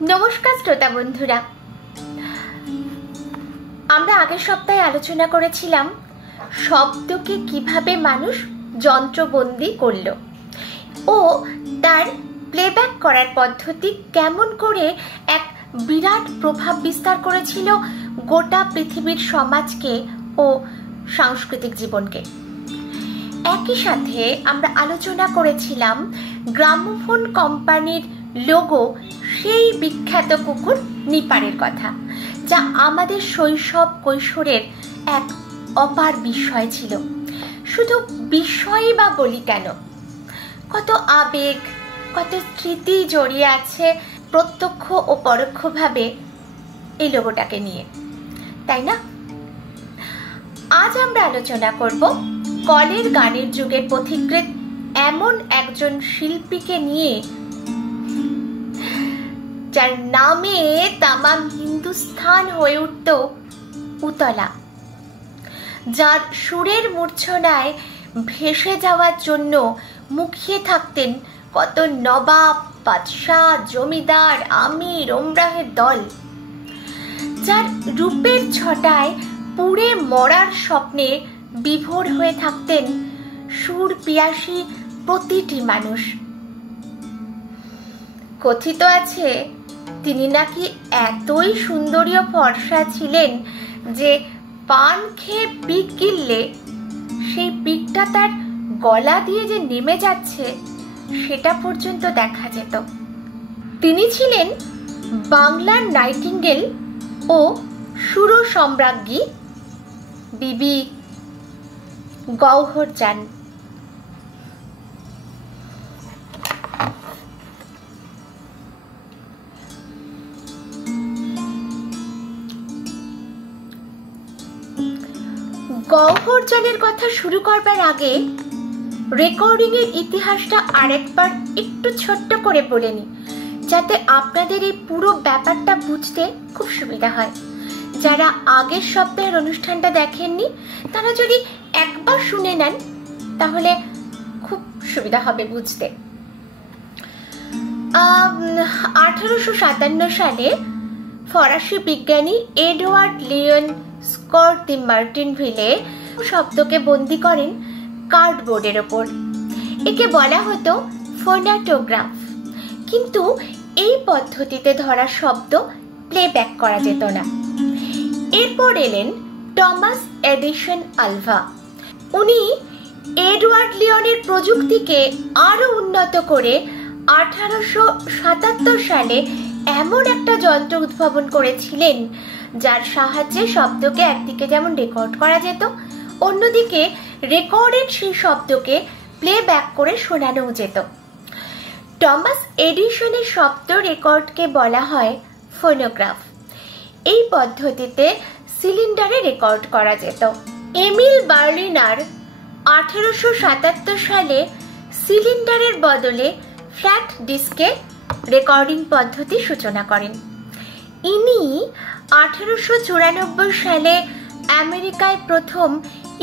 নমস্কার শ্রোতা বন্ধুরা, আমরা আগের সপ্তাহে আলোচনা করেছিলাম শব্দকে কিভাবে মানুষ যন্ত্রবন্দী করলো ও তার প্লেব্যাক করার পদ্ধতি কেমন করে এক বিরাট প্রভাব বিস্তার করেছিল গোটা পৃথিবীর সমাজকে ও সাংস্কৃতিক জীবনকে। একই সাথে আমরা আলোচনা করেছিলাম গ্রামোফোন কোম্পানির লোগো সেই বিখ্যাত কুকুর নিপারের কথা, যা আমাদের শৈশব কৈশোরের এক অপার বিস্ময় ছিল। শুধু বিস্ময়ই বা বলি কেন, কত আবেগ, কত স্মৃতি জড়িয়ে আছে প্রত্যক্ষ ও পরোক্ষভাবে এই লোগোটাকে নিয়ে, তাই না? আজ আমরা আলোচনা করব কলের গানের যুগের পথিকৃৎ এমন একজন শিল্পীকে নিয়ে, যার নামে তামাম হিন্দুস্থান হয়ে উঠত উতলা, যার সুরের মূর্ছনায় ভেসে যাওয়ার জন্য মুখিয়ে থাকতেন কত নবাব, বাদশাহ, জমিদার, আমির, ওমরাহের দল, যার রূপের ছটায় পুড়ে মরার স্বপ্নে বিভোর হয়ে থাকতেন সুর পিয়াসী প্রতিটি মানুষ। কথিত আছে তিনি নাকি এতই সুন্দরী ও ফর্সা ছিলেন যে পান খেয়ে পিক গিললে সেই পিকটা তার গলা দিয়ে যে নেমে যাচ্ছে সেটা পর্যন্ত দেখা যেত। তিনি ছিলেন বাংলার নাইটিঙ্গেল ও সুর সম্রাজ্ঞী বিবি গৌহর জান। গৌহর জানের কথা শুরু করবার আগে রেকর্ডিং এর ইতিহাসটা আরেকবার একটু ছোট্ট করে বলে নি, যাতে আপনাদের এই পুরো ব্যাপারটা বুঝতে খুব সুবিধা হয়। যারা আগের সপ্তাহের অনুষ্ঠানটা দেখেননি তারা যদি একবার শুনে নেন তাহলে খুব সুবিধা হবে বুঝতে। 1857 সালে ফরাসি বিজ্ঞানী এডওয়ার্ড লিওন স্কট দি মার্টিনভিলে শব্দকে বন্দি করেন কার্ডবোর্ডের ওপর। একে বলা হতো ফোনাটোগ্রাফ, কিন্তু এই পদ্ধতিতে ধরা শব্দ প্লেব্যাক করা যেত না। এরপর এলেন টমাস এডিসন আলভা। উনি এডওয়ার্ড লিওনের প্রযুক্তিকে আরো উন্নত করে 1877 সালে এমন একটা যন্ত্র উদ্ভাবন করেছিলেন যার সাহায্যে শব্দকে একদিকে যেমন রেকর্ড করা যেত, অন্যদিকে রেকর্ডেড সেই শব্দকে প্লেব্যাক করে শোনানো যেত। টমাস এডিসনের শব্দ রেকর্ডকে বলা হয় ফোনোগ্রাফ। এই পদ্ধতিতে সিলিন্ডারে রেকর্ড করা যেত। এমিল বার্লিনার 1877 সালে সিলিন্ডারের বদলে ফ্ল্যাট ডিস্কে রেকর্ডিং পদ্ধতি সূচনা করেন। ইনি 1894 সালে আমেরিকায় প্রথম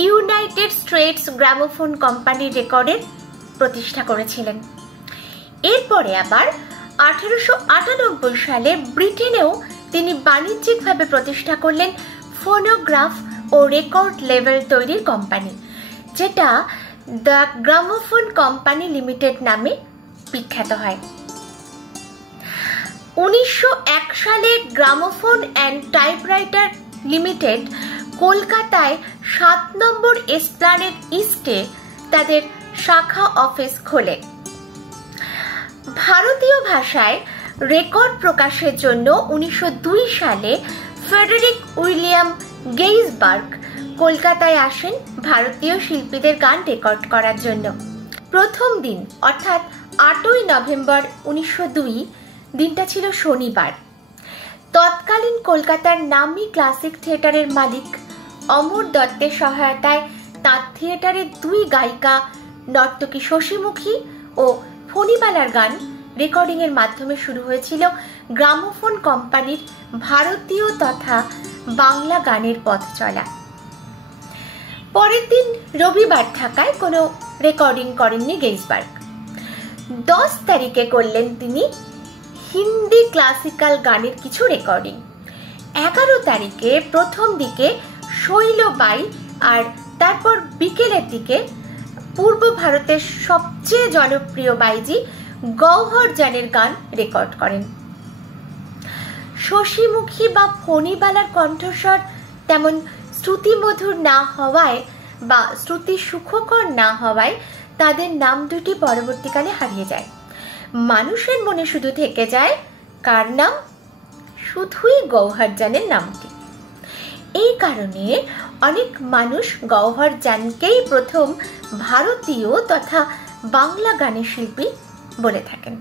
ইউনাইটেড স্টেটস গ্রামোফোন কোম্পানি রেকর্ডের প্রতিষ্ঠা করেছিলেন। এরপরে আবার 1898 সালে ব্রিটেনেও তিনি বাণিজ্যিকভাবে প্রতিষ্ঠা করলেন ফোনোগ্রাফ ও রেকর্ড লেভেল তৈরির কোম্পানি, যেটা দ্য গ্রামোফোন কোম্পানি লিমিটেড নামে বিখ্যাত হয়। 1901 সালে গ্রামোফোন অ্যান্ড টাইপরাইটার লিমিটেড কলকাতায় 7 নম্বর এসপ্ল্যানেড ইস্টে তাদের শাখা অফিস খোলে। ভারতীয় ভাষায় রেকর্ড প্রকাশের জন্য 1902 সালে ফ্রেডেরিক উইলিয়াম গেইসবার্গ কলকাতায় আসেন ভারতীয় শিল্পীদের গান রেকর্ড করার জন্য। প্রথম দিন অর্থাৎ 8ই নভেম্বর 1902, দিনটা ছিল শনিবার। তৎকালীন কলকাতার নামী ক্লাসিক থিয়েটারের মালিক অমর দত্তের সহায়তায় তাঁর থিয়েটারের 2 গায়িকা নর্তকী শশীমুখী ও ফণিবালার গান রেকর্ডিং এর মাধ্যমে শুরু হয়েছিল গ্রামোফোন কোম্পানির ভারতীয় তথা বাংলা গানের পথ চলা। পরের দিন রবিবার থাকায় কোনো রেকর্ডিং করেননি গেইসবার্গ। 10 তারিখে করলেন তিনি হিন্দি ক্লাসিক্যাল গানের কিছু রেকর্ডিং। 11 তারিখে প্রথম দিকে শৈলবাই আর তারপর বিকেলের দিকে পূর্ব ভারতের সবচেয়ে জনপ্রিয় বাইজি গৌহর জানের গান রেকর্ড করেন। শশীমুখী বা ফণীবালার কণ্ঠস্বর তেমন শ্রুতিমধুর না হওয়ায় বা শ্রুতি সুখকর না হওয়ায় তাদের নাম দুটি পরবর্তীকালে হারিয়ে যায়। মানুষের মনে শুধু থেকে যায় কার নাম? শুধুই গৌহর জানের নামটি। এই কারণে অনেক মানুষ গৌহর জানকেই প্রথম ভারতীয় তথা বাংলা গানের শিল্পী বলে থাকেন।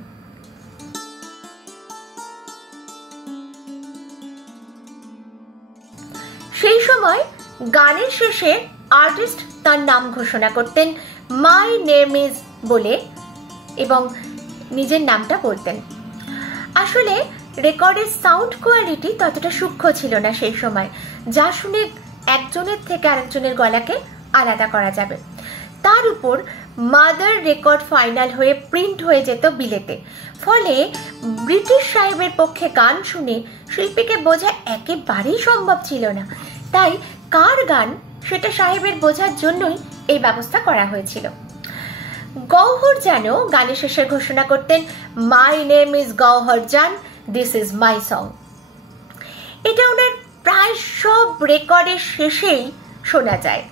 সেই সময় গানের শেষে আর্টিস্ট তার নাম ঘোষণা করতেন মাই নেম ইজ বলে এবং নিজের নামটা বলতেন। আসলে রেকর্ডের সাউন্ড কোয়ালিটি ততটা সূক্ষ্ম ছিল না সেই সময়, যা শুনে একজনের থেকে আরেকজনের গলাকে আলাদা করা যাবে। তার উপর মাদার রেকর্ড ফাইনাল হয়ে প্রিন্ট হয়ে যেত বিলেতে, ফলে ব্রিটিশ সাহেবের পক্ষে গান শুনে শিল্পীকে বোঝা একেবারেই সম্ভব ছিল না। তাই কার গান সেটা সাহেবের বোঝার জন্যই এই ব্যবস্থা করা হয়েছিল। গৌহর জান গানের শেষে ঘোষণা করতেন মাই নেম ইজ গৌহর জান, দিস ইজ মাই সং। এটা ওনার প্রায় সব রেকর্ডের শেষেই শোনা যায়।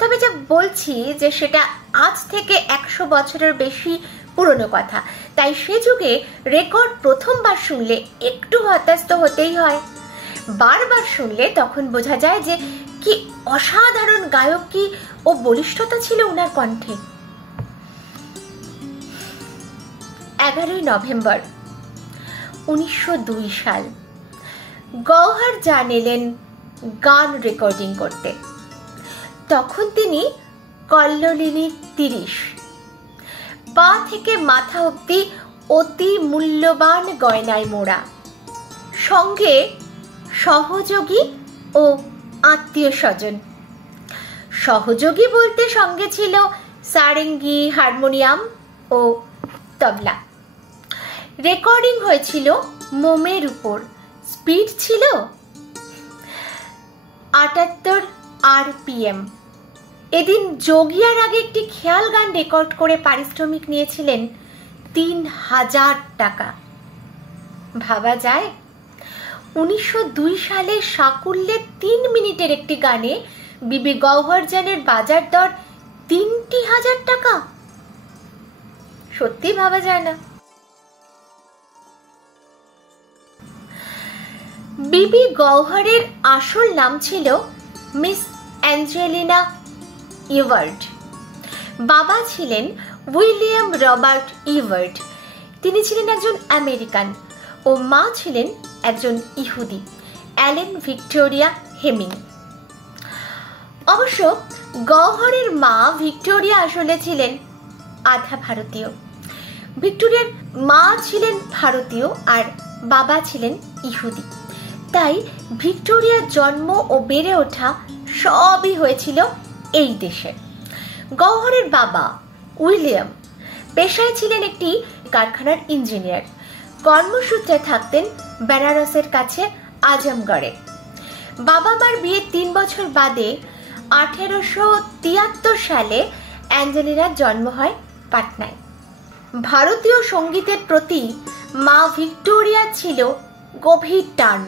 তবে যা বলছি যে সেটা আজ থেকে 100 বছরের বেশি পুরনো কথা, তাই সে যুগে রেকর্ড প্রথমবার শুনলে একটু হতাশ তো হতেই হয়। বারবার শুনলে তখন বোঝা যায় যে কি অসাধারণ গায়কী ও বলিষ্ঠতা ছিল ওনার কণ্ঠে। 11 নভেম্বর 1902 সাল গৌহর জান এলেন গান রেকর্ডিং করতে। তখন তিনি কল্লোলিনী 30, পা থেকে মাথা অবধি অতি মূল্যবান গয়নায় মোড়া, সঙ্গে সহযোগী ও আত্মীয় স্বজন। সহযোগী বলতে সঙ্গে ছিল সারেঙ্গি, হারমোনিয়াম ও তবলা। রেকর্ডিং হয়েছিল মোমের উপর, স্পিড ছিল 78 RPM। এদিন যোগিয়ার আগে একটি খেয়াল গান রেকর্ড করে পারিশ্রমিক নিয়েছিলেন 3000 টাকা। ভাবা যায় 1902 সালে সাকুল্যে 3 মিনিটের একটি গানে বিবি গৌহর জানের বাজার দর 3000 টাকা। সত্যি ভাবা যায় না। বিবি গৌহরের আসল নাম ছিল মিস অ্যাঞ্জেলিনা ইভার্ড। বাবা ছিলেন উইলিয়াম রবার্ট ইভার্ড, তিনি ছিলেন একজন আমেরিকান, ও মা ছিলেন একজন ইহুদি, অ্যালেন ভিক্টোরিয়া হেমিং। অবশ্য গৌহরের মা ভিক্টোরিয়া আসলে ছিলেন আধা ভারতীয়। ভিক্টোরিয়ার মা ছিলেন ভারতীয় আর বাবা ছিলেন ইহুদি, তাই ভিক্টোরিয়ার জন্ম ও বেড়ে ওঠা সবই হয়েছিল এই দেশে। গৌহরের বাবা উইলিয়াম পেশায় ছিলেন একটি কারখানার ইঞ্জিনিয়ার, কর্মসূত্রে থাকতেন বেনারসের কাছে আজমগড়ে। বাবা মার বিয়ে 3 বছর বাদে 1873 সালে অ্যাঞ্জেলিনার জন্ম হয় পাটনায়। ভারতীয় সঙ্গীতের প্রতি মা ভিক্টোরিয়া ছিল গভীর টান,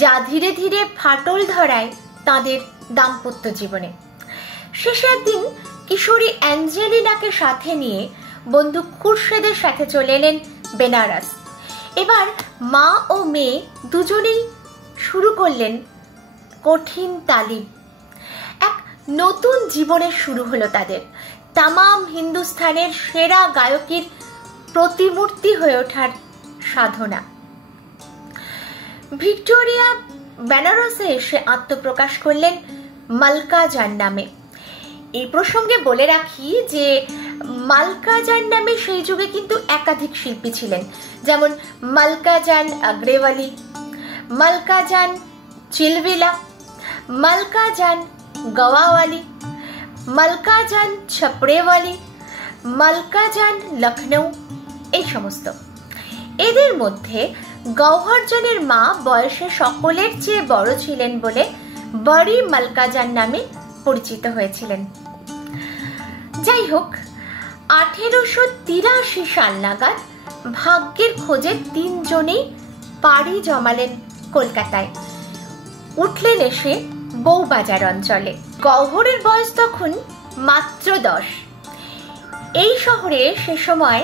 যা ধীরে ধীরে ফাটল ধরায় তাদের দাম্পত্য জীবনে। শেষে একদিন কিশোরী অ্যাঞ্জেলিনাকে সাথে নিয়ে বন্ধু খুরশেদের সাথে চলে এলেন বেনারস। এবার মা ও মেয়ে দুজনেই শুরু করলেন কঠিন তালিম। এক নতুন জীবনের শুরু হলো তাদের। তামাম হিন্দুস্থানের সেরা গায়কের প্রতিমূর্তি হয়ে ওঠার সাধনা। ভিক্টোরিয়া বেনারসে এসে আত্মপ্রকাশ করলেন মালকা জান নামে। এই প্রসঙ্গে বলে রাখি যে মালকা জান নামে সেই যুগে কিন্তু একাধিক শিল্পী ছিলেন, যেমন মালকা জান আগ্রেওয়ালি, মালকা জান চিলভিলা, মালকা জান গওয়াওয়ালি, মালকা জান ছপড়েওয়ালি, মালকা জান লখনৌ, এই সমস্ত। এদের মধ্যে গওহর জানের মা বয়সে সকলের চেয়ে বড় ছিলেন বলে বড়ি মালকা জান নামে পরিচিত হয়েছিলেন। যাই হোক, 1883 সাল নাগাদ ভাগ্যের খোঁজে তিনজনেই পাড়ি জমালেন কলকাতায়। উঠলেন এসে বউবাজার অঞ্চলে। গওহরের বয়স তখন মাত্র 10। এই শহরে সে সময়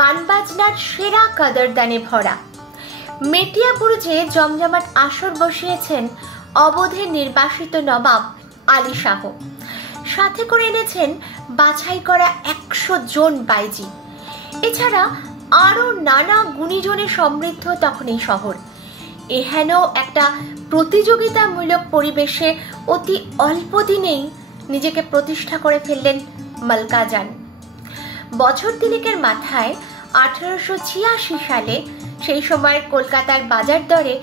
গান বাজনার সেরা কদরদানে ভরা। মেটিয়াবুরুজে জমজমাট আসর বসিয়েছেন অবধের নির্বাসিত নবাব আলী শাহ। সাথে করে এনেছেন বাছাই করা 100 জন বাইজি। এছাড়া আরো নানা গুণীজনে সমৃদ্ধ তখন এই শহর। এহেন একটা প্রতিযোগিতামূলক পরিবেশে অতি অল্প দিনেই নিজেকে প্রতিষ্ঠা করে ফেললেন মালকা জান। বছর তিনেকের মাথায় 1886 সালে সেই সময়ের কলকাতার বাজার দরে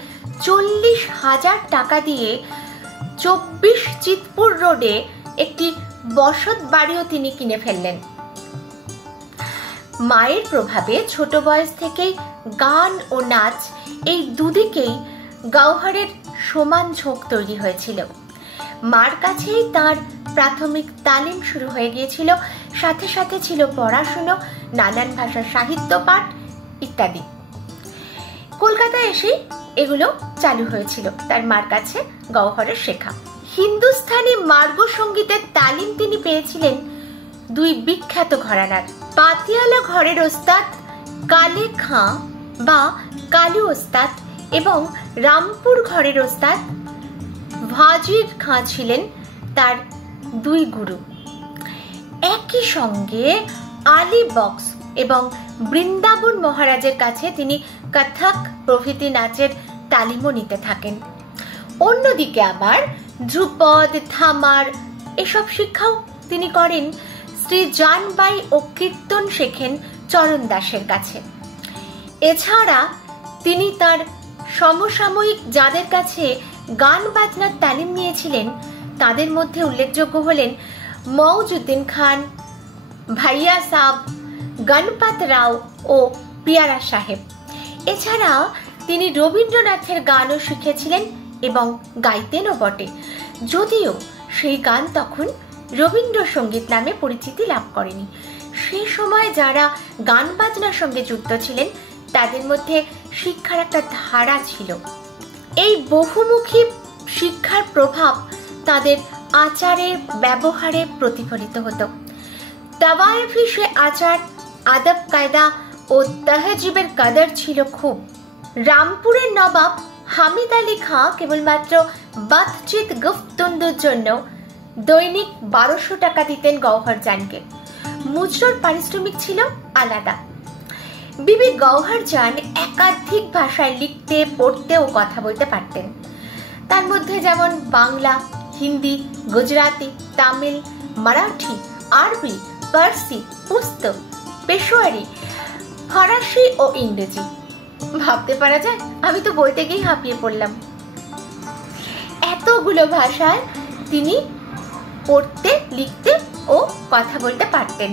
40,000 টাকা দিয়ে 24 চিতপুর রোডে একটি বসত বাড়িও তিনি কিনে ফেললেন। মায়ের প্রভাবে ছোট বয়স থেকেই গান ও নাচ এই দুদিকেই গওহরের সমান ঝোঁক তৈরি হয়েছিল। মার কাছেই তার প্রাথমিক তালিম শুরু হয়ে গিয়েছিল। সাথে সাথে ছিল পড়াশুনো, নানান ভাষার সাহিত্য পাঠ ইত্যাদি। কলকাতায় এসে এগুলো চালু হয়েছিল তার মার কাছে গওহরের শেখা। হিন্দুস্থানি মার্গ সঙ্গীতের তালিম তিনি পেয়েছিলেন দুই বিখ্যাত ঘরানার, পাতিয়ালা ঘরের ওস্তাদ কালে খাঁ বা কালু ওস্তাদ এবং রামপুর ঘরের ওস্তাদ ভাজির খাঁ ছিলেন তার দুই গুরু। একই সঙ্গে আলী বক্স এবং বৃন্দাবন মহারাজের কাছে তিনি কথক প্রভৃতি নাচের তালিমও নিতে থাকেন। অন্যদিকে আবার ধ্রুপদ, থামার এসব শিক্ষাও তিনি করেন শ্রী জানবাই ও কীর্তন শেখেন চরণ দাসের কাছে। এছাড়া তিনি তার সমসাময়িক যাদের কাছে গান বাজনার তালিম নিয়েছিলেন তাদের মধ্যে উল্লেখযোগ্য হলেন মৌজুদ্দিন খান, ভাইয়া সাব, গণপত রাও ও পিয়ারা সাহেব। এছাড়া তিনি রবীন্দ্রনাথের গানও শিখেছিলেন এবং গাইতেনও বটে, যদিও সেই গান তখন রবীন্দ্রসঙ্গীত নামে পরিচিতি লাভ করেনি। সে সময় যারা গান বাজনার সঙ্গে যুক্ত ছিলেন তাদের মধ্যে শিক্ষার একটা ধারা ছিল। এই বহুমুখী শিক্ষার প্রভাব তাদের আচারে ব্যবহারে প্রতিফলিত হতো। তাওয়ায়েফি সে আচার, আদব কায়দা ও তহজিবের কদর ছিল খুব। রামপুরের নবাব হামিদ আলী খাঁ কেবলমাত্র বাতচিত গুফতুন্দুর জন্য দৈনিক 1200 টাকা দিতেন গওহর জানকে। মুজরর পারিশ্রমিক ছিল আলাদা। বিবি গওহর জান একাধিক ভাষায় লিখতে, পড়তে ও কথা বলতে পারতেন। তার মধ্যে যেমন বাংলা, হিন্দি, গুজরাটি, তামিল, মারাঠি, আরবি, পার্সি, পুস্তো, পেশোয়ারি, ফরাসি ও ইংরেজি। ভাবতে পারা যায়, আমি তো বলতে গিয়ে হাঁপিয়ে পড়লাম। এতগুলো ভাষায় তিনি পড়তে, লিখতে ও কথা বলতে পারতেন।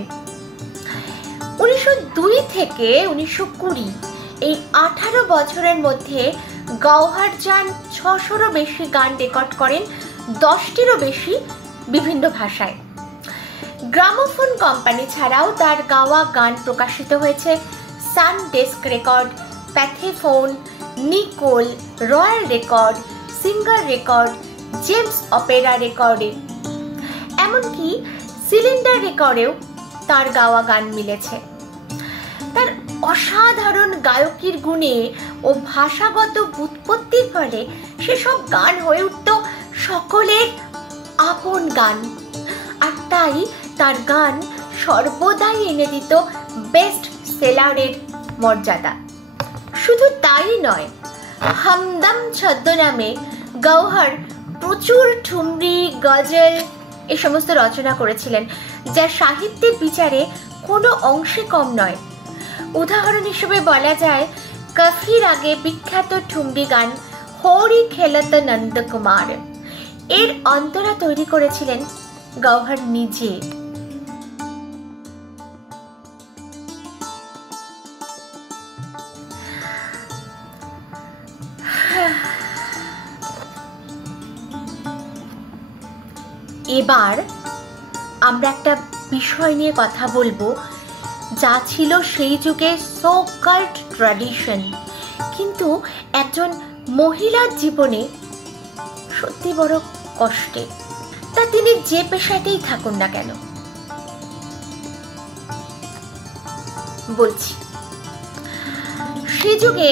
1902 থেকে 1920 এই 18 বছরের মধ্যে গওহর জান 600-রও বেশি গান রেকর্ড করেন, 10টিরও বেশি বিভিন্ন ভাষায়। গ্রামোফোন কোম্পানি ছাড়াও তার গাওয়া গান প্রকাশিত হয়েছে Sun Desk record, Pathephone, Nicole, Royal record, Singer record, James Opera রেকর্ডে, এমনকি সিলিন্ডার রেকর্ডেও তার গাওয়া গান মিলেছে। তার অসাধারণ গায়কির গুণে ও ভাষাগত ব্যুৎপত্তির ফলে সেসব গান হয়ে উঠত সকলের আপন গান, আর তাই তার গান সর্বদাই এনে দিত বেস্ট সেলারের মর্যাদা। শুধু তাই নয়, হামদম ছদ্মনামে গওহর প্রচুর ঠুমরি, গজল এ সমস্ত রচনা করেছিলেন, যা সাহিত্যের বিচারে কোনো অংশে কম নয়। উদাহরণ হিসেবে বলা যায় কফির আগে বিখ্যাত ঠুমরি গান হরি খেলত নন্দ কুমার, এর অন্তরা তৈরি করেছিলেন গওহর নিজে। এবার আমরা একটা বিষয় নিয়ে কথা বলবো, যা ছিল সেই যুগে সো কল্ড ট্র্যাডিশন, কিন্তু একজন মহিলার জীবনে সত্যি বড় কষ্টে। তা তিনি যে পেশাতেই থাকুন না কেন। বলছি, সে যুগে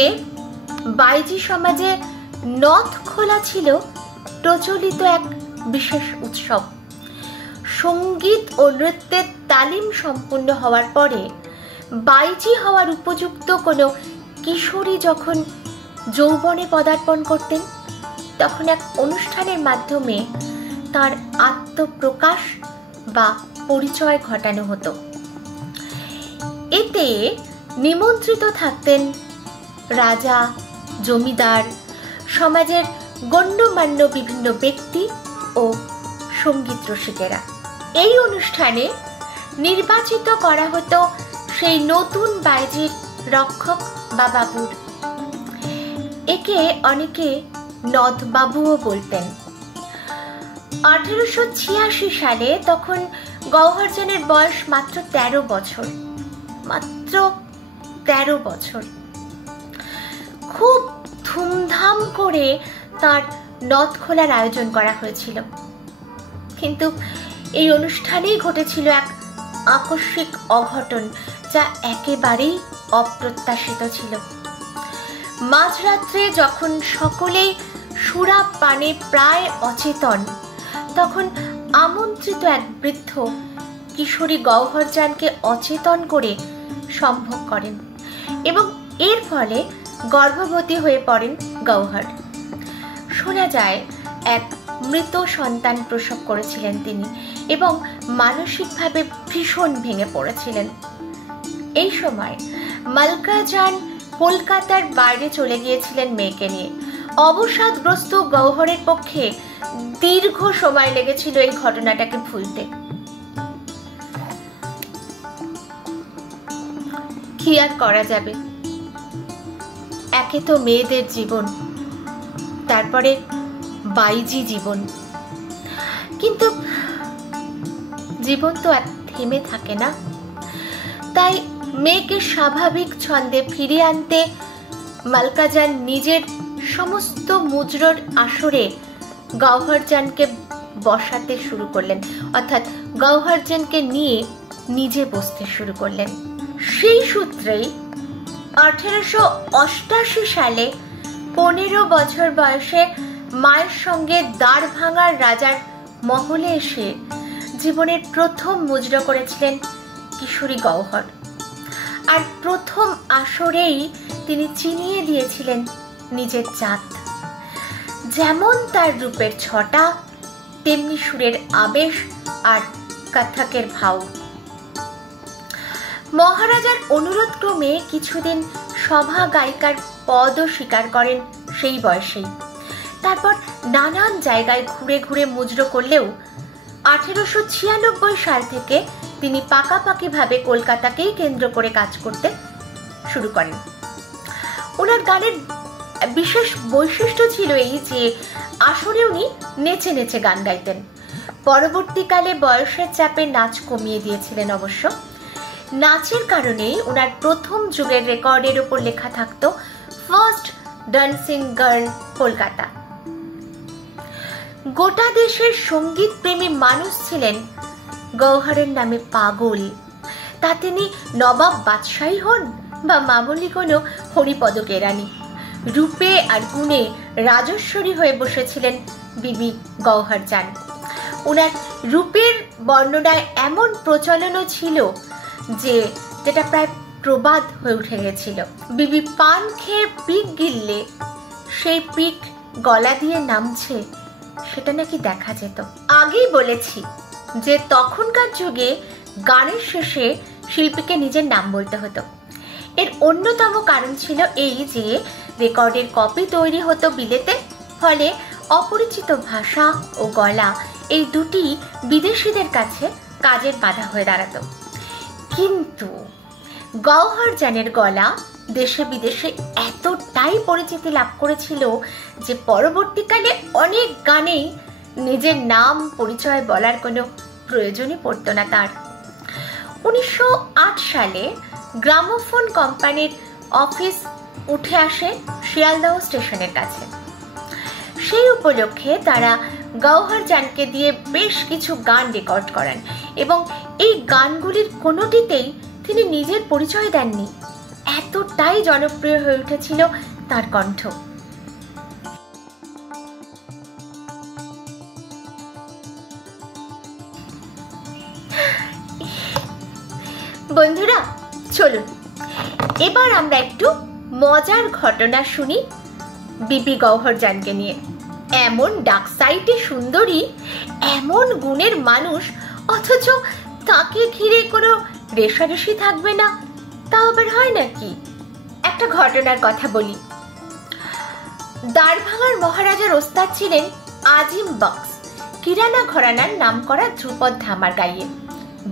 বাইজি সমাজে নথ খোলা ছিল প্রচলিত এক বিশেষ উৎসব। সঙ্গীত ও নৃত্যের তালিম সম্পূর্ণ হওয়ার পরে বাইজি হওয়ার উপযুক্ত কোনো কিশোরী যখন যৌবনে পদার্পণ করতেন, তখন এক অনুষ্ঠানের মাধ্যমে তার আত্মপ্রকাশ বা পরিচয় ঘটানো হতো। এতে নিমন্ত্রিত থাকতেন রাজা, জমিদার, সমাজের গণ্যমান্য বিভিন্ন ব্যক্তি ও সঙ্গীত রসিকেরা। এই অনুষ্ঠানে নির্বাচিত করা হতো সেই নতুন বাইজির রক্ষক বা বাবুর। একে অনেকে নথ বাবুও বলতেন। 1886 সালে তখন গওহরজানের বয়স মাত্র 13 বছর। মাত্র 13 বছর। খুব ধুমধাম করে তার নথ খোলার আয়োজন করা হয়েছিল, কিন্তু এই অনুষ্ঠানেই ঘটেছিল এক আকস্মিক অঘটন, যা একেবারেই অপ্রত্যাশিত ছিল। মাঝরাত্রে যখন সকলেই সুরা পানে প্রায় অচেতন, তখন আমন্ত্রিত এক বৃদ্ধ কিশোরী গওহরজানকে অচেতন করে সম্ভোগ করেন এবং এর ফলে গর্ভবতী হয়ে পড়েন গওহর। শোনা যায় এক মৃত সন্তান প্রসব করেছিলেন তিনি এবং মানসিকভাবে ভীষণ ভেঙে পড়েছিলেন। এই সময় মালকা জান কলকাতার বাইরে চলে গিয়েছিলেন মেয়েকে নিয়ে। অবসাদগ্রস্ত গওহরের পক্ষে দীর্ঘ সময় লেগেছিল এই ঘটনাটাকে ভুলতে। কি আর করা যাবে, একে তো মেয়েদের জীবন, তারপরে বাইজি জীবন। কিন্তু জীবন তো আর থেমে থাকে না। তাই মেয়েকে স্বাভাবিক ছন্দে ফিরিয়ে আনতে মালকাজান নিজের সমস্ত মুজরোর আসরে গওহরজানকে বসাতে শুরু করলেন, অর্থাৎ গওহরজানকে নিয়ে নিজে বসতে শুরু করলেন। সেই সূত্রেই 1888 সালে 15 বছর বয়সে মায়ের সঙ্গে দ্বার ভাঙার রাজার মহলে এসে জীবনের প্রথম মুজরা করেছিলেন কিশোরী গওহর। আর প্রথম আসরেই তিনি চিনিয়ে দিয়েছিলেন নিজের জাত। যেমন তার রূপের ছটা, তেমনি সুরের আবেশ আর কথকের ভাও। মহারাজার অনুরোধ ক্রমে কিছুদিন সভা গায়িকার পদও স্বীকার করেন সেই বয়সেই। তারপর নানান জায়গায় ঘুরে ঘুরে মুজরো করলেও 1896 সাল থেকে তিনি পাকাপাকিভাবে কলকাতাকেই কেন্দ্র করে কাজ করতে শুরু করেন। ওনার গানের বিশেষ বৈশিষ্ট্য ছিল এই যে আসরে উনি নেচে নেচে গান গাইতেন। পরবর্তীকালে বয়সের চাপে নাচ কমিয়ে দিয়েছিলেন অবশ্য। নাচের কারণেই ওনার প্রথম যুগের রেকর্ডের উপর লেখা থাকতো ফার্স্ট ডান্সিং গার্ল কলকাতা। গোটা দেশের সঙ্গীত প্রেমী মানুষ ছিলেন গওহরের নামে পাগল। তা তিনি নবাব বাদশাহী হন বা মামুলি কোনো হরিপদ কেরানি, রূপে আর গুণে রাজস্বরী হয়ে বসেছিলেন বিবি গওহরজান। ওনার রূপের বর্ণনায় এমন প্রচলনও ছিল যেটা প্রায় প্রবাদ হয়ে উঠে গেছিল। বিবি পান খেয়ে পিক গিললে সেই পিক গলা দিয়ে নামছে, সেটা নাকি দেখা যেত। আগেই বলেছি যে তখনকার যুগে গানের শেষে শিল্পীকে নিজের নাম বলতে হতো। এর অন্যতম কারণ ছিল এই যে রেকর্ডের কপি তৈরি হতো বিলেতে, ফলে অপরিচিত ভাষা ও গলা এই দুটি বিদেশিদের কাছে কাজের বাধা হয়ে দাঁড়াতো। কিন্তু গওহরজানের গলা দেশে বিদেশে এতটাই পরিচিতি লাভ করেছিল যে পরবর্তীকালে অনেক গানেই নিজের নাম পরিচয় বলার কোনো প্রয়োজনই পড়ত না তার। 1908 সালে গ্রামোফোন কোম্পানির অফিস উঠে আসে শিয়ালদহ স্টেশনের কাছে। সেই উপলক্ষে তারা গওহর জানকে দিয়ে বেশ কিছু গান রেকর্ড করান এবং এই গানগুলির কোনোটিতেই তিনি নিজের পরিচয় দেননি। এতটাই জনপ্রিয় হয়ে উঠেছিল তার কণ্ঠ। বন্ধুরা, চলুন এবার আমরা একটু মজার ঘটনা শুনি বিবি গওহর জানকে নিয়ে। এমন ডাকসাইটে সুন্দরী, এমন গুণের মানুষ, অথচ তাকে ঘিরে কোনো রেশারেশি থাকবে না, তা আবার হয় নাকি? একটা ঘটনার কথা বলি। দারভাঙার মহারাজার ওস্তাদ ছিলেন আজিম বক্স, কিরানা ঘরানার নাম করা ধ্রুপদ ধামার গাইয়ে।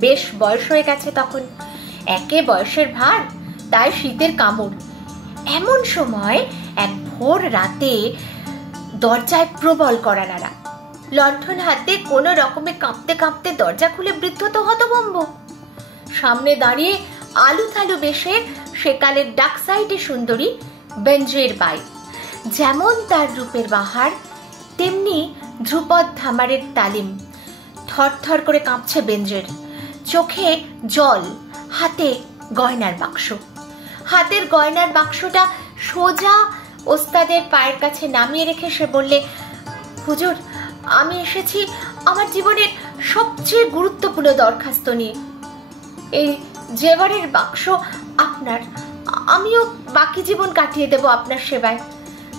বেশ বয়স হয়ে গেছে তখন, একে বয়সের ভার, তাই শীতের কামড়। এমন সময় এক ভোর রাতে দরজায় প্রবল কড়া নাড়া। লণ্ঠন হাতে কোনো রকমে কাঁপতে কাঁপতে দরজা খুলে বৃদ্ধ তো হতভম্ব। সামনে দাঁড়িয়ে আলু থালু বেশে সেকালের ডাকসাইটে সুন্দরী বেঞ্জের বাই। যেমন তার রূপের বাহার, তেমনি ধ্রুপদ ধামারের তালিম। থরথর করে কাঁপছে বেঞ্জের, চোখে জল, হাতে গয়নার বাক্স। হাতের গয়নার বাক্সটা সোজা ওস্তাদের পায়ের কাছে নামিয়ে রেখে সে বললে, হুজুর, আমি এসেছি আমার জীবনের সবচেয়ে গুরুত্বপূর্ণ দরখাস্ত নিয়ে। এই জেভারের বাক্স আপনার, আমিও বাকি জীবন কাটিয়ে দেব আপনার সেবায়।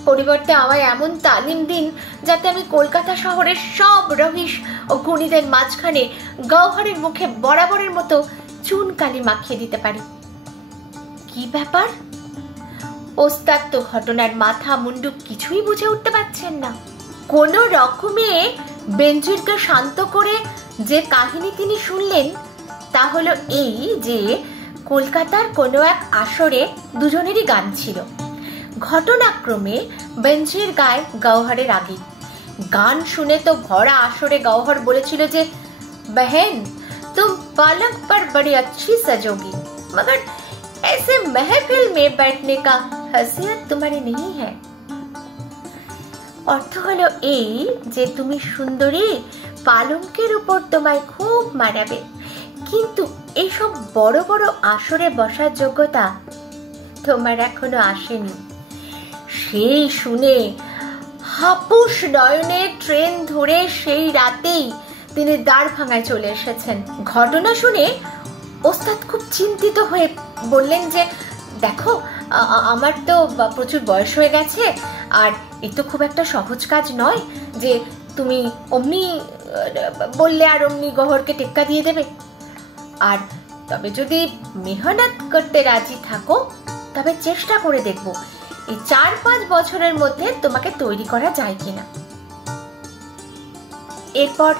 পরিবর্তে আমায় এমন তালিম দিন যাতে আমি কলকাতা শহরের সব রহিস ও গুণীদের মাঝখানে গওহরের মুখে বরাবরের মতো চুন কালি মাখিয়ে দিতে পারি। কি ব্যাপার? ওস্তাদ তো ঘটনার মাথা মুন্ডু কিছুই বুঝে উঠতে পারছেন না। কোন রকমে বেঞ্জিরকে শান্ত করে যে কাহিনী তিনি শুনলেন তা হলো এই যে কলকাতার কোনো এক আসরে দুজনেরই গান ছিল। ঘটনাক্রমে বেঞ্জির গায় গওহরের আগে। গান শুনে তো ভরা আসরে গওহর বলেছিল যে, बहन तुम पलंग पर बड़ी अच्छी सजोगी, मगर ऐसे महफिल में बैठने का हैसियत तुम्हारी नहीं है। অর্থ হলো এই যে, তুমি সুন্দরী, পালঙ্কের উপর তোমায় খুব মানাবে, কিন্তু এইসব বড় বড় আসরে বসার যোগ্যতা তোমার এখনো আসেনি। সেই শুনে হাপুস নয়নে ট্রেন ধরে সেই রাতেই তিনি দারভাঙায় চলে এসেছেন। ঘটনা শুনে ওস্তাদ খুব চিন্তিত হয়ে বললেন যে, দেখো, আমার তো প্রচুর বয়স হয়ে গেছে, আর এ তো খুব একটা সহজ কাজ নয় যে তুমি অমনি বললে আর অমনি গহরকে টেক্কা দিয়ে দেবে। আর তবে যদি মেহনত করতে রাজি থাকো তবে চেষ্টা করে দেখবো এই 4-5 বছরের মধ্যে তোমাকে তৈরি করা যায় কিনা। এরপর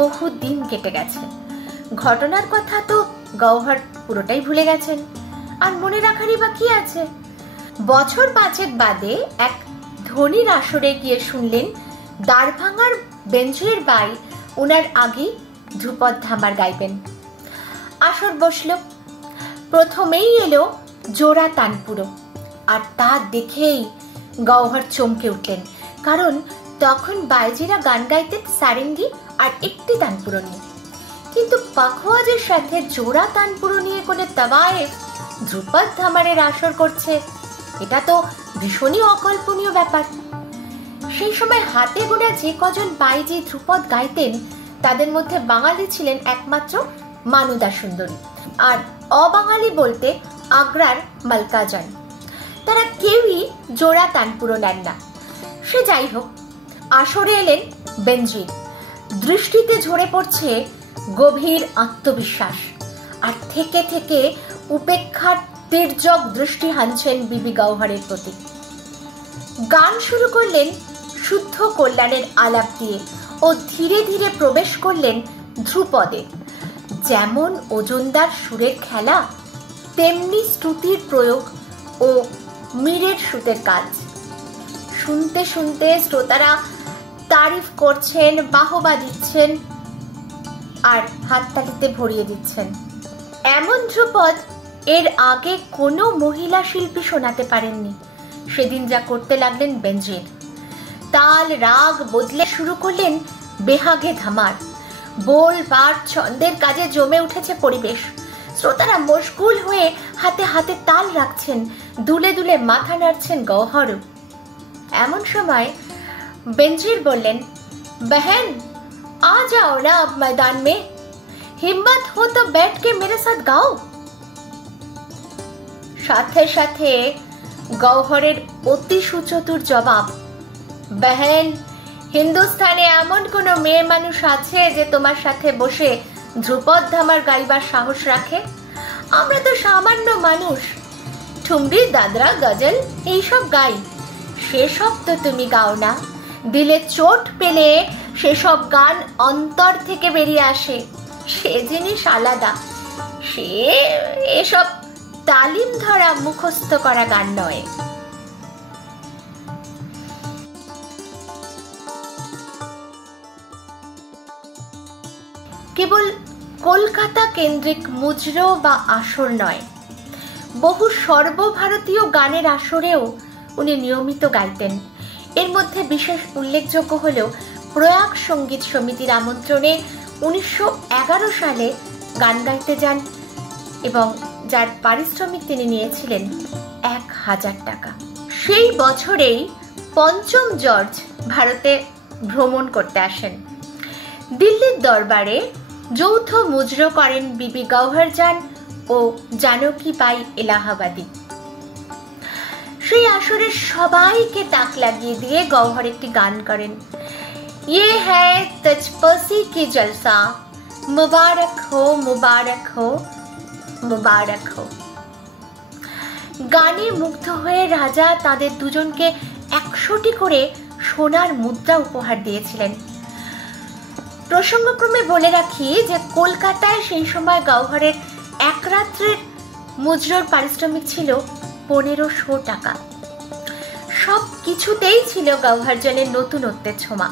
বহু দিন কেটে গেছে। ঘটনার কথা তো গওহর পুরোটাই ভুলে গেছেন, আর মনে রাখারই বা কি আছে। বছর 5 বাদে এক ধনীর আসরে গিয়ে শুনলেন দারভাঙার বেঞ্জের বাই ওনার আগে ধ্রুপদ ধামার গাইবেন। আসর বসল। প্রথমেই এলো জোড়া তানপুরো, আর তা দেখেই গওহর চমকে উঠলেন, কারণ তখন বাইজিরা গান গাইতেন সারেঙ্গি আর একটি তানপুরো নিয়ে। কিন্তু পাখোয়াজের সাথে জোড়া তানপুরো নিয়ে কোনো তাওয়ায়েফ ধ্রুপদ ধামারের আসর করছে, এটা তো ভীষণই অকল্পনীয় ব্যাপার। সেই সময় হাতে গোনা যে কজন বাইজি ধ্রুপদ গাইতেন তাদের মধ্যে বাঙালি ছিলেন একমাত্র মানুদা সুন্দরী, আর অবাঙালি বলতে আগ্রার মালকাজান। তারা কেউই জোড়া তানপুরো নেন না। সে যাই হোক, আসরে এলেন বেঞ্জির। দৃষ্টিতে ঝরে পড়ছে গভীর আত্মবিশ্বাস, আর থেকে থেকে উপেক্ষার তির্যক দৃষ্টি হানছেন বিবি গওহরের প্রতি। গান শুরু করলেন শুদ্ধ কল্যাণের আলাপ দিয়ে ও ধীরে ধীরে প্রবেশ করলেন ধ্রুপদে। যেমন ওজনদার সুরের খেলা, তেমনি শ্রুতির প্রয়োগ ও মীরের সুতের কাজ। শুনতে শুনতে শ্রোতারা তারিফ করছেন, বাহবা দিচ্ছেন আর হাততালিতে ভরিয়ে দিচ্ছেন। এমন ধ্রুপদ এর আগে কোনো মহিলা শিল্পী শোনাতে পারেননি। সেদিন যা করতে লাগলেন বেনজির, তাল রাগ বদলে শুরু করলেন বেহাগে ধামার। বোল পাঠ ছন্দের কাজে জমে উঠেছে পরিবেশ। শ্রোতারা মশগুল হয়ে হাতে হাতে তাল রাখছেন, দুলে দুলে মাথা নাড়ছেন গৌহরও। এমন সময় বেনজির বললেন, बहन आ जाओ ना अब मैदान में, हिम्मत हो तो बैठ के मेरे साथ गाओ। সাথে সাথে গৌহরের অতি সুচতুর জবাব, बहन হিন্দুস্তানে এমন কোন মেয়ে মানুষ আছে যে তোমার সাথে বসে ধ্রুপদ ধামার গাইবার সাহস রাখে? আমরা তো সামান্য মানুষ, ঠুমরি, দাদরা, গজল এইসব গাই, সেসব তো তুমি গাও না। দিলে চোট পেলে সেসব গান অন্তর থেকে বেরিয়ে আসে, সে জিনিস আলাদা। সে এসব তালিম ধরা মুখস্থ করা গান নয়। কেবল কলকাতা কেন্দ্রিক মুজরো বা আসর নয়, বহু সর্বভারতীয় গানের আসরেও উনি নিয়মিত গাইতেন। এর মধ্যে বিশেষ উল্লেখযোগ্য হল প্রয়াগ সঙ্গীত সমিতির আমন্ত্রণে 1911 সালে গান গাইতে যান এবং যার পারিশ্রমিক তিনি নিয়েছিলেন 1000 টাকা। সেই বছরেই পঞ্চম জর্জ ভারতে ভ্রমণ করতে আসেন। দিল্লির দরবারে যৌথ মুজরো করেন বিবি গৌহর জান ও জানকী বাই এলাহাবাদী। সেই আসরে সবাইকে তাক লাগিয়ে দিয়ে গৌহর একটি গান করেন, ये है तजपसी की जलसा, मुबारक हो मुबारक हो मुबारक हो। গানে মুগ্ধ হয়ে রাজা তাদের দুজনকে 100টি করে সোনার মুদ্রা উপহার দিয়েছিলেন। প্রসঙ্গক্রমে বলে রাখি যে কলকাতায় সেই সময় গৌহরের এক রাত্রের মুজরোর পারিশ্রমিক ছিল 1500 টাকা। সব কিছুতেই ছিল গৌহর জানের নতুনত্বের ছোঁয়া।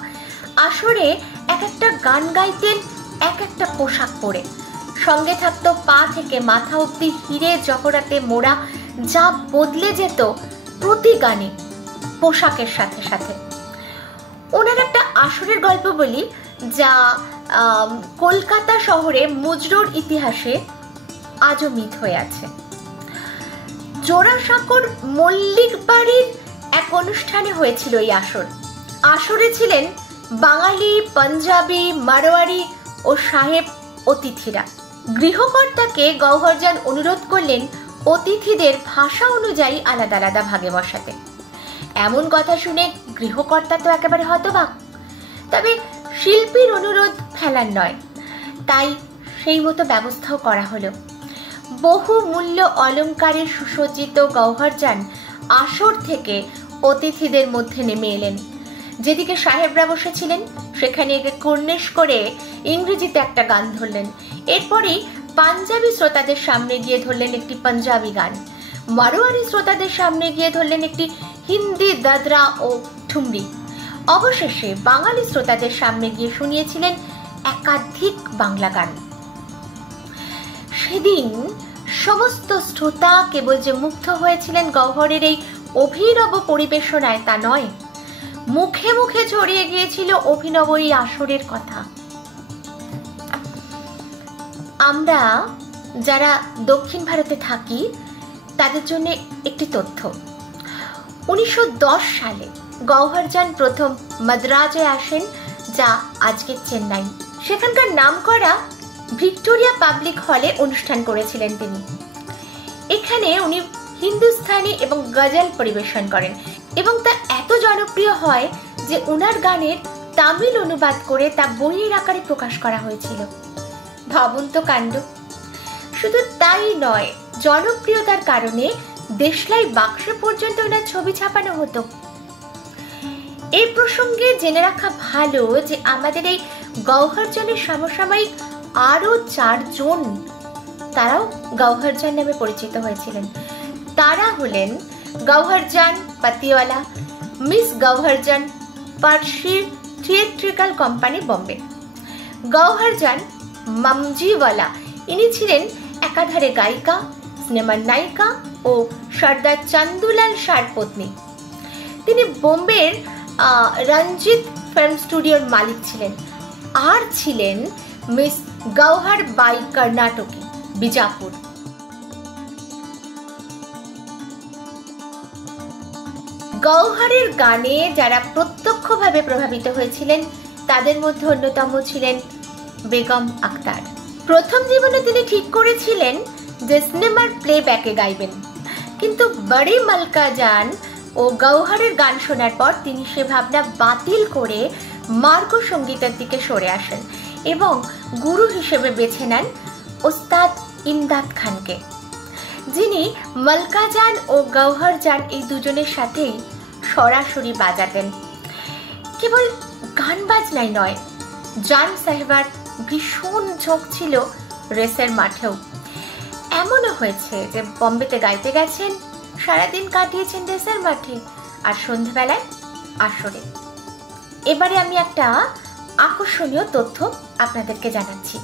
আসরে এক একটা গান গাইতেন এক একটা পোশাক পরে, সঙ্গে থাকতো পা থেকে মাথা অব্দি হিরে জহরাতে মোড়া, যা বদলে যেত প্রতি গানে পোশাকের সাথে সাথে। ওনার একটা আসরের গল্প বলি, যা কলকাতা শহরে মুজরোর ইতিহাসে আজও মিথ হয়ে আছে। জোড়াসাঁকোর মল্লিক বাড়ির এক অনুষ্ঠানে হয়েছিল এই আসর। আসরে ছিলেন বাঙালি, পাঞ্জাবি, মারোয়ারি ও সাহেব অতিথিরা। গৃহকর্তাকে গৌহর জান অনুরোধ করলেন অতিথিদের ভাষা অনুযায়ী আলাদা আলাদা ভাগে বসাতে। এমন কথা শুনে গৃহকর্তা তো একেবারে হতবাক, তবে শিল্পীর অনুরোধ ফেলার নয়, তাই সেই মতো ব্যবস্থাও করা হলো। বহু মূল্য অলংকারে সুসজ্জিত গৌহর জান আসর থেকে অতিথিদের মধ্যে নেমে এলেন। যেদিকে সাহেবরা বসেছিলেন সেখানে কর্নেশ করে ইংরেজিতে একটা গান ধরলেন। এরপরেই পাঞ্জাবি শ্রোতাদের সামনে গিয়ে ধরলেন একটি পাঞ্জাবি গান, মারোয়ারি শ্রোতাদের সামনে গিয়ে ধরলেন একটি হিন্দি, দাদরা ও ঠুমরি। অবশেষে বাঙালি শ্রোতাদের সামনে গিয়ে শুনিয়েছিলেন একাধিক বাংলা গান। সেদিন সমস্ত শ্রোতা কেবল যে মুগ্ধ হয়েছিলেন গৌহরের এই অভিনব পরিবেশনায় তা নয়, মুখে মুখে ছড়িয়ে গিয়েছিল অভিনব এই আসরের কথা। আমরা যারা দক্ষিণ ভারতে থাকি তাদের জন্য একটি তথ্য, 1910 সালে গৌহর জান প্রথম মাদ্রাজে আসেন, যা আজকের চেন্নাই। সেখানকার নামকরা ভিক্টোরিয়া পাবলিক হলে অনুষ্ঠান করেছিলেন তিনি। এখানে উনি হিন্দুস্তানি এবং গজল পরিবেশন করেন এবং তা এত জনপ্রিয় হয় যে ওনার গানের তামিল অনুবাদ করে তা বইয়ের আকারে প্রকাশ করা হয়েছিল। ভাবুন তো কাণ্ড। শুধু তাই নয়, জনপ্রিয়তার কারণে দেশলাই বাক্সে পর্যন্ত ওনার ছবি ছাপানো হতো। এই প্রসঙ্গে জেনে রাখা ভালো যে আমাদের এই গৌহর জানের সমসাময়িক আরো 4 জন তারাও গৌহর জান নামে পরিচিত হয়েছিলেন। তারা হলেন গৌহর জান পাতিওয়ালা, মিস গৌহর জান পার্সির থিয়েট্রিক্যাল কোম্পানি বোম্বে। গৌহর জান মামজিওয়ালা, ইনি ছিলেন একাধারে গায়িকা, সিনেমার নায়িকা ও সর্দার চান্দুলাল শাহর পত্নী। তিনি বোম্বের রঞ্জিত ফিল্ম স্টুডিওর মালিক ছিলেন আর ছিলেন মিস গৌহর বাই কর্ণাটকী, বিজাপুর। গৌহরের গানে যারা প্রত্যক্ষভাবে প্রভাবিত হয়েছিলেন তাদের মধ্যে অন্যতম ছিলেন বেগম আক্তার। প্রথম জীবনে তিনি ঠিক করেছিলেন যে সিনেমার প্লেব্যাকে গাইবেন, কিন্তু বড়ি মালকা জান ও গৌহরের গান শোনার পর তিনি সে ভাবনা বাতিল করে মার্গ সঙ্গীতের দিকে সরে আসেন এবং গুরু হিসেবে বেছে নেন ওস্তাদ ইমদাদ খানকে, যিনি মালকা জান ও গৌহর জান এই দুজনের সাথেই সরাসরি বাজাতেন। কেবল গান বাজনাই নয়, জান সাহেবার ভীষণ ঝোঁক ছিল রেসের মাঠেও। এমনও হয়েছে যে বম্বেতে গাইতে গেছেন, সারাদিন কাটিয়েছেন রেসের মাঠে আর সন্ধ্যেবেলায় আসরে। এবারে আমি একটা আকর্ষণীয় তথ্য আপনাদেরকে জানাচ্ছি।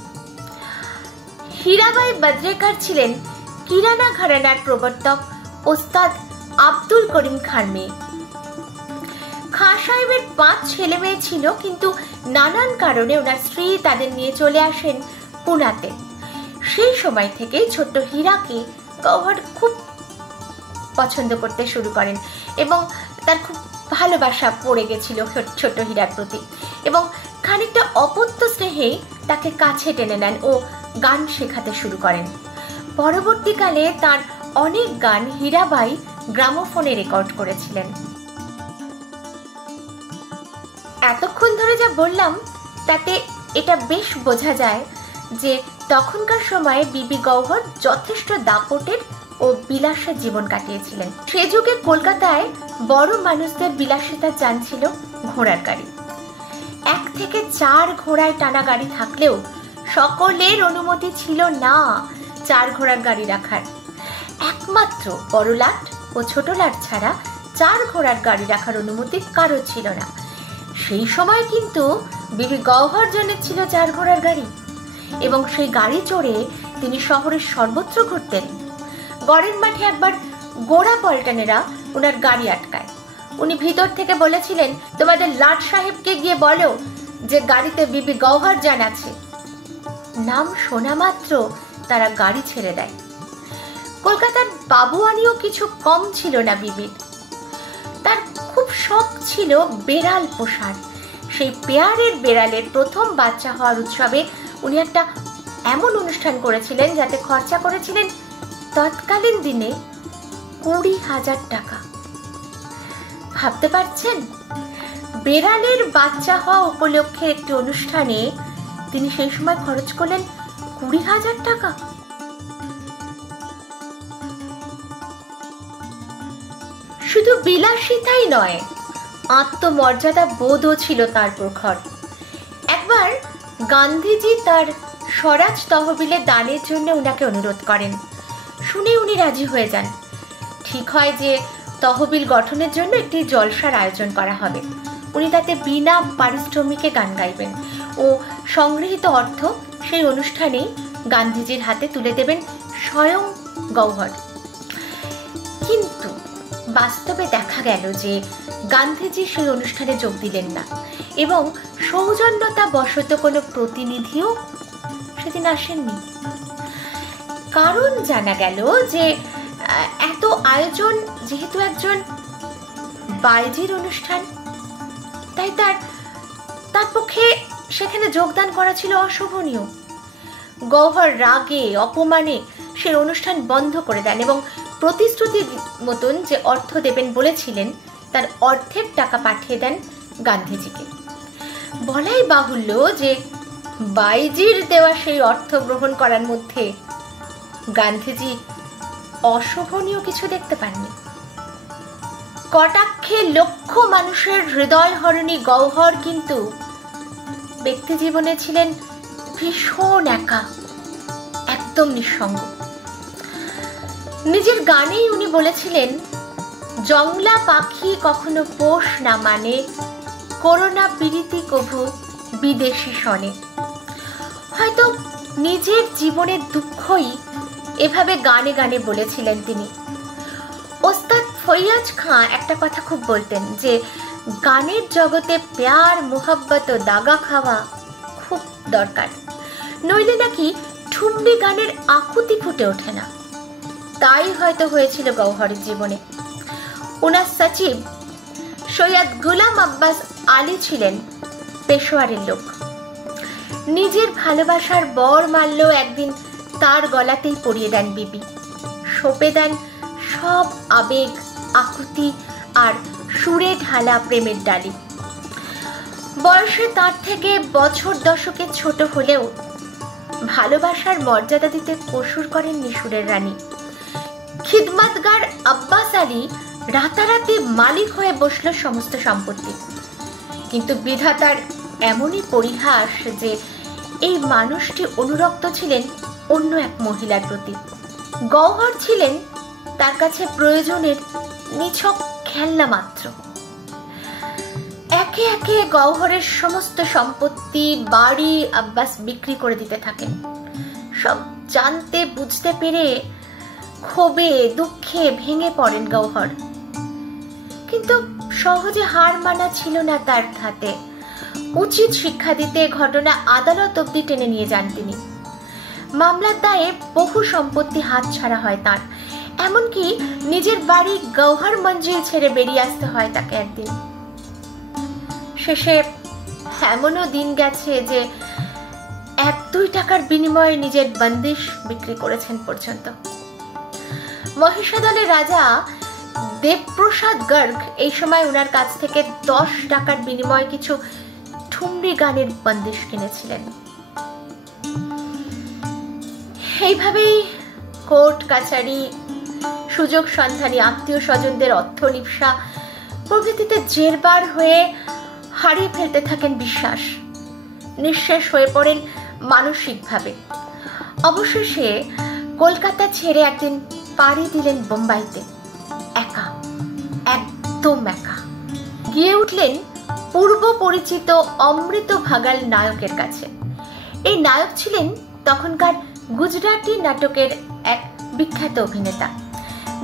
হীরাবাই বদ্রেকর ছিলেন কিরানা ঘরানার প্রবর্তক ওস্তাদ আব্দুল করিম খান মেয়ে। খাঁ সাহেবের 5 ছেলে মেয়ে ছিল, কিন্তু নানান কারণে ওনার স্ত্রী তাদের নিয়ে চলে আসেন পুনাতে। সেই সময় থেকে ছোট্ট হীরাকে গৌহর খুব পছন্দ করতে শুরু করেন এবং তার খুব ভালোবাসা পড়ে গেছিল ছোট্ট হীরার প্রতি, এবং খানিকটা অপত্য স্নেহেই তাকে কাছে টেনে নেন ও গান শেখাতে শুরু করেন। পরবর্তীকালে তার অনেক গান হীরাবাই গ্রামোফোনে রেকর্ড করেছিলেন। এতক্ষণ ধরে যা বললাম তাতে এটা বেশ বোঝা যায় যে তখনকার সময়ে বিবি গৌহর যথেষ্ট দাপটের ও বিলাসের জীবন কাটিয়েছিলেন। সে যুগে কলকাতায় বড় মানুষদের বিলাসিতার যান ছিল ঘোড়ার গাড়ি। 1 থেকে 4 ঘোড়ায় টানা গাড়ি থাকলেও সকলের অনুমতি ছিল না 4 ঘোড়ার গাড়ি রাখার। একমাত্র বড় লাট ও ছোট লাট ছাড়া 4 ঘোড়ার গাড়ি রাখার অনুমতি কারো ছিল না। সেই সময় কিন্তু বিবি গৌহর জানের ছিল 4 ঘোড়ার গাড়ি, এবং সেই গাড়ি চড়ে তিনি শহরের সর্বত্র ঘুরতেন। গড়ের মাঠে একবার গোড়া পল্টনেরা ওনার গাড়ি আটকায়। উনি ভিতর থেকে বলেছিলেন, তোমাদের লাট সাহেবকে গিয়ে বলো যে গাড়িতে বিবি গৌহর জান আছে। নাম শোনা মাত্র তারা গাড়ি ছেড়ে দেয়। কলকাতার বাবুয়ানিও কিছু কম ছিল না বিবির। তার খুব শখ ছিল বেড়াল পোষার। সেই পেয়ারের বেড়ালের প্রথম বাচ্চা হওয়ার উৎসবে উনি একটা এমন অনুষ্ঠান করেছিলেন যাতে খরচা করেছিলেন তৎকালীন দিনে 20,000 টাকা। ভাবতে পারছেন, বেড়ালের বাচ্চা হওয়া উপলক্ষে একটি অনুষ্ঠানে তিনি সেই সময় খরচ করলেন 20,000 টাকা। শুধু বিলাসিতাই নয়, আত্মমর্যাদা বোধও ছিল তার প্রখর। একবার গান্ধীজি তার স্বরাজ তহবিলে দানের জন্য উনাকে অনুরোধ করেন। শুনে উনি রাজি হয়ে যান। ঠিক হয় যে তহবিল গঠনের জন্য একটি জলসার আয়োজন করা হবে। উনি তাতে বিনা পারিশ্রমিকে গান গাইবেন ও সংগৃহীত অর্থ সেই অনুষ্ঠানেই গান্ধীজির হাতে তুলে দেবেন স্বয়ং গৌহর। কিন্তু বাস্তবে দেখা গেল যে গান্ধীজি সেই অনুষ্ঠানে যোগ দিলেন না, এবং সৌজন্যতা বশত কোনো প্রতিনিধিও সেদিন আসেননি। কারণ জানা গেল যে এত আয়োজন যেহেতু একজন বাইজির অনুষ্ঠান, তাই তার পক্ষে সেখানে যোগদান করা ছিল অশোভনীয়। গৌহর রাগে অপমানে সে অনুষ্ঠান বন্ধ করে দেন এবং প্রতিশ্রুতির মতন যে অর্থ দেবেন বলেছিলেন তার অর্ধেক টাকা পাঠিয়ে দেন গান্ধীজিকে। বলাই বাহুল্য যে বাইজির দেওয়া সেই অর্থ গ্রহণ করার মধ্যে গান্ধীজি অশোভনীয় কিছু দেখতে পাননি। কটাক্ষে লক্ষ মানুষের হৃদয় হরণী গৌহর কিন্তু ব্যক্তি জীবনে ছিলেন ভীষণ একা, একদম নিঃসঙ্গ। নিজের গানেই উনি বলেছিলেন, জংলা পাখি কখনো পোষ না মানে, করোনা পীড়িতি কভু বিদেশি শনে। হয়তো নিজের জীবনের দুঃখই এভাবে গানে গানে বলেছিলেন তিনি। ওস্তাদ ফৈয়াজ খাঁ একটা কথা খুব বলতেন যে গানের জগতে প্যার মোহাব্বত ও দাগা খাওয়া খুব দরকার, নইলে নাকি ঠুমরি গানের আকুতি ফুটে ওঠে না। তাই হয়তো হয়েছিল গওহরের জীবনে। ওনার সচিব সৈয়দ গুলাম আব্বাস আলী ছিলেন পেশোয়ারের লোক। নিজের ভালোবাসার বর মারলেও একদিন তার গলাতেই পরিয়ে দেন বিবি, সঁপে দেন সব আবেগ, আকুতি আর সুরে ঢালা প্রেমের ডালি। বয়সে তার থেকে বছর দশকে ছোট হলেও ভালোবাসার মর্যাদা দিতে কসুর করেননি সুরের রানী। খিদমতগার আব্বাস আলী রাতারাতি মালিক হয়ে বসল সমস্ত সম্পত্তি। কিন্তু বিধাতার এমনই পরিহাস যে এই মানুষটি অনুরক্ত ছিলেন অন্য এক মহিলার প্রতি। গওহর ছিলেন তার কাছে প্রয়োজনের নিছক খেলনা মাত্র। একে একে গওহরের সমস্ত সম্পত্তি, বাড়ি আব্বাস বিক্রি করে দিতে থাকেন। সব জানতে বুঝতে পেরে ক্ষোভে দুঃখে ভেঙে পড়েন গওহর। কিন্তু সহজে হার মানা ছিল না তার হাতে। উচিত শিক্ষা দিতে ঘটনা আদালত অব্দি টেনে নিয়ে যান তিনি। মামলার দায়ে বহু সম্পত্তি হাতছাড়া হয় তার, এমনকি নিজের বাড়ি গওহর মঞ্জিল ছেড়ে বেরিয়ে আসতে হয় তাকে একদিন। শেষে এমনও দিন গেছে যে 1-2 টাকার বিনিময়ে নিজের বন্দিশ বিক্রি করেছেন পর্যন্ত। মহিষাদলের রাজা দেবপ্রসাদ গর্গ এই সময় ওনার কাছ থেকে 10 টাকার বিনিময়ে কিছু ঠুমরি গানের বন্দিশ কিনেছিলেন। এইভাবেই কোর্ট কাছারি, সুযোগ সন্ধানী আত্মীয় স্বজনদের অর্থ লিপসা প্রভৃতিতে জেরবার হয়ে হারিয়ে ফেলতে থাকেন বিশ্বাস। নিঃশেষ হয়ে পড়েন মানসিকভাবে। অবশেষে কলকাতা ছেড়ে একদিন পাড়ি দিলেন বোম্বাইতে। একা, একদম একা। গিয়ে উঠলেন পূর্ব পরিচিত অমৃত ভাগাল নায়কের কাছে। এই নায়ক ছিলেন তখনকার গুজরাটি নাটকের এক বিখ্যাত অভিনেতা।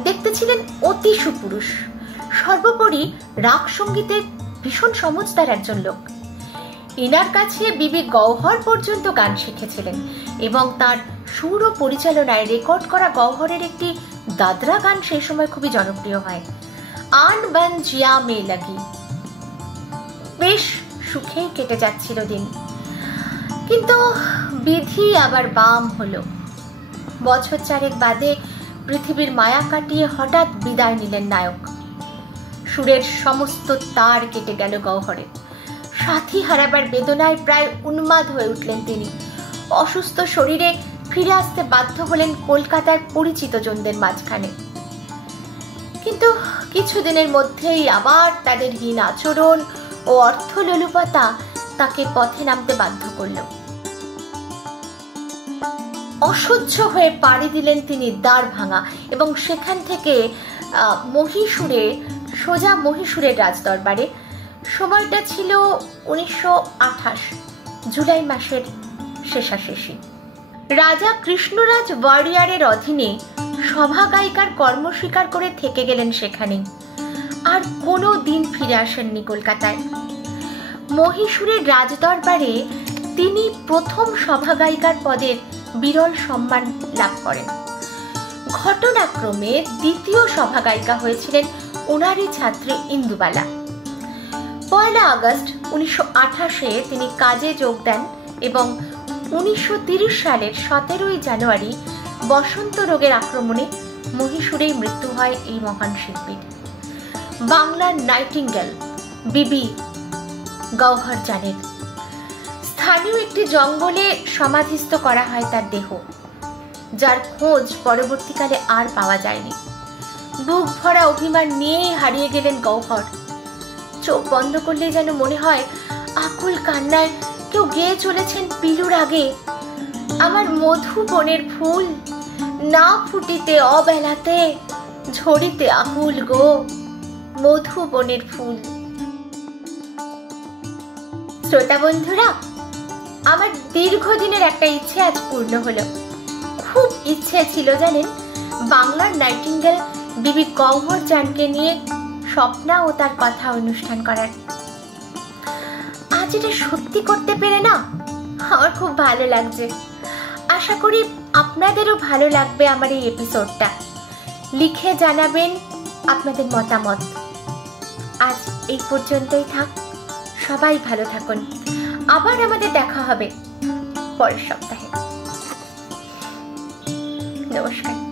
দেখতে ছিলেন অতি সুপুরুষ, সর্বোপরি রাগ সঙ্গীতের ভীষণ সমজদার একজন লোক। ইনার কাছে বিবি গওহর পর্যন্ত গান শিখেছিলেন এবং তার সুর ও পরিচালনায় রেকর্ড করা গওহরের একটি দাদরা গান সেই সময় খুবই জনপ্রিয় হয়, আন বন জিয়া মে লাগি। বেশ সুখেই কেটে যাচ্ছিল দিন, কিন্তু বিধি আবার বাম হলো। বছর 4 বাদে পৃথিবীর মায়া কাটিয়ে হঠাৎ বিদায় নিলেন নায়ক। সুরের সমস্ত তার কেটে গেল গওহরের। সাথী হারাবার বেদনায় প্রায় উন্মাদ হয়ে উঠলেন তিনি। অসুস্থ শরীরে ফিরে আসতে বাধ্য হলেন কলকাতার পরিচিত জনদের মাঝখানে। কিন্তু কিছুদিনের মধ্যেই আবার তাদের হীন আচরণ ও অর্থলোলুপতা তাকে পথে নামতে বাধ্য করল। অসহ্য হয়ে পাড়ি দিলেন তিনি দ্বারভাঙা এবং সেখান থেকে মহীশূরে, সোজা মহীশূরের রাজদরবারে। সময়টা ছিল 1928 জুলাই মাসের শেষাশেষি। রাজা কৃষ্ণরাজ ওয়ারিয়ারের অধীনে সভা গায়িকার কর্ম স্বীকার করে থেকে গেলেন সেখানেই। আর কোনো দিন ফিরে আসেননি কলকাতায়। মহীশূরের রাজদরবারে তিনি প্রথম সভা গায়িকার পদের বিরল সম্মান লাভ করেন। ঘটনাক্রমে দ্বিতীয় সভা গায়িকা হয়েছিলেন ওনারই ছাত্রী ইন্দুবালা। 1 আগস্ট 1928 তিনি কাজে যোগ দেন এবং 1930 সালের 17 জানুয়ারি বসন্ত রোগের আক্রমণে মহীশূরেই মৃত্যু হয় এই মহান শিল্পীর। বাংলার নাইটিঙ্গেল বিবি গওহর জানের। স্থানীয় একটি জঙ্গলে সমাধিস্থ করা হয় তার দেহ, যার খোঁজ পরবর্তীকালে আর পাওয়া যায়নি। বুক ভরা অভিমান নিয়েই হারিয়ে গেলেন গওহর। চোখ বন্ধ করলে যেন মনে হয় আকুল কান্নায় কেউ গেয়ে চলেছেন পিলুর আগে, আমার মধু বনের ফুল না ফুটিতে অবেলাতে, ঝরিতে আকুল গো মধু বনের ফুল। শ্রোতা বন্ধুরা, আমার দীর্ঘদিনের একটা ইচ্ছে আজ পূর্ণ হলো। খুব ইচ্ছে ছিল জানেন, বাংলার নাইটিঙ্গেল বিবি গওহর জানকে নিয়ে স্বপ্না ও তার কথা অনুষ্ঠান করার। আজ এটা সত্যি করতে পেরে না আমার খুব ভালো লাগছে। আশা করি আপনাদেরও ভালো লাগবে আমার এই এপিসোডটা। লিখে জানাবেন আপনাদের মতামত। আজ এই পর্যন্তই থাক। সবাই ভালো থাকুন। আবার আমাদের দেখা হবে পরের সপ্তাহে। নমস্কার।